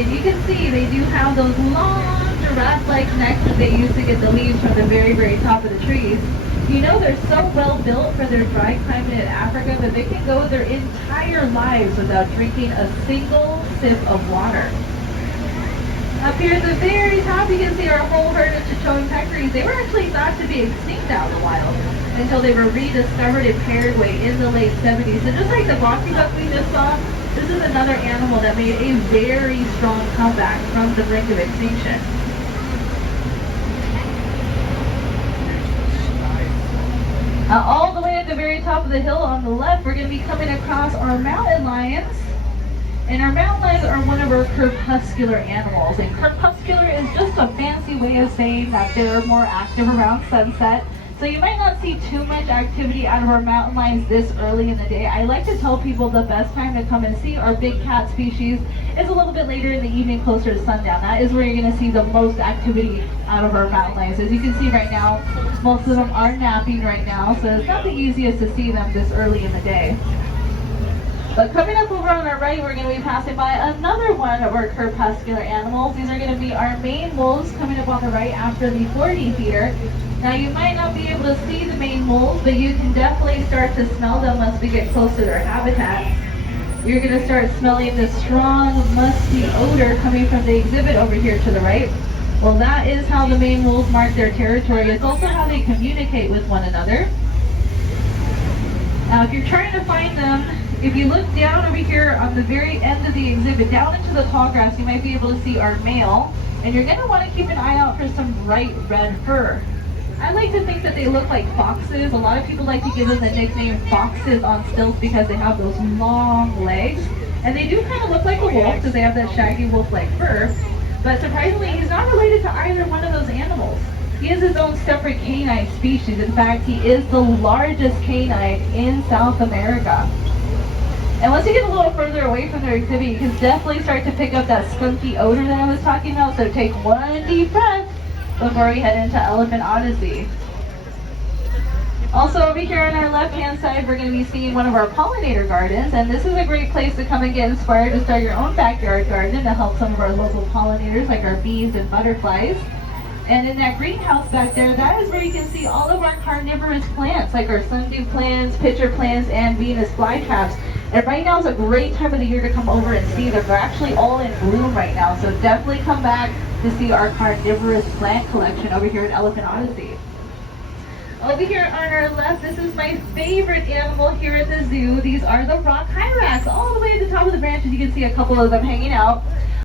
And you can see they do have those long giraffe-like necks that they use to get the leaves from the very, very top of the trees. You know they're so well built for their dry climate in Africa that they can go their entire lives without drinking a single sip of water. Up here at the very top, you can see our whole herd of Chichon Peccaries. They were actually thought to be extinct out in the wild until they were rediscovered in Paraguay in the late 70s. And just like the boxy buck we just saw, this is another animal that made a very strong comeback from the brink of extinction. All the way at the very top of the hill on the left, we're going to be coming across our mountain lions. And our mountain lions are one of our crepuscular animals. And crepuscular is just a fancy way of saying that they're more active around sunset. So you might not see too much activity out of our mountain lions this early in the day. I like to tell people the best time to come and see our big cat species is a little bit later in the evening, closer to sundown. That is where you're going to see the most activity out of our mountain lions. As you can see right now, most of them are napping right now, so it's not the easiest to see them this early in the day. But coming up over on our right, we're going to be passing by another one of our crepuscular animals. These are going to be our Maine wolves coming up on the right after the 4D feeder. Now you might not be able to see the Maine wolves, but you can definitely start to smell them once we get close to their habitat. You're going to start smelling this strong, musty odor coming from the exhibit over here to the right. Well, that is how the Maine wolves mark their territory. It's also how they communicate with one another. Now, if you're trying to find them, if you look down over here on the very end of the exhibit, down into the tall grass, you might be able to see our male. And you're going to want to keep an eye out for some bright red fur. I like to think that they look like foxes. A lot of people like to give them the nickname foxes on stilts because they have those long legs. And they do kind of look like a wolf because they have that shaggy wolf-like fur. But surprisingly, he's not related to either one of those animals. He is his own separate canine species. In fact, he is the largest canine in South America. And once you get a little further away from their exhibit, you can definitely start to pick up that skunky odor that I was talking about. So take one deep breath before we head into Elephant Odyssey. Also over here on our left-hand side, we're going to be seeing one of our Pollinator Gardens. And this is a great place to come and get inspired to start your own backyard garden to help some of our local pollinators like our bees and butterflies. And in that greenhouse back there, that is where you can see all of our carnivorous plants, like our sundew plants, pitcher plants, and Venus flytraps. And right now is a great time of the year to come over and see them. They're actually all in bloom right now, so definitely come back to see our carnivorous plant collection over here at Elephant Odyssey. Over here on our left, this is my favorite animal here at the zoo. These are the rock Hyrax. All the way at the top of the branches, you can see a couple of them hanging out.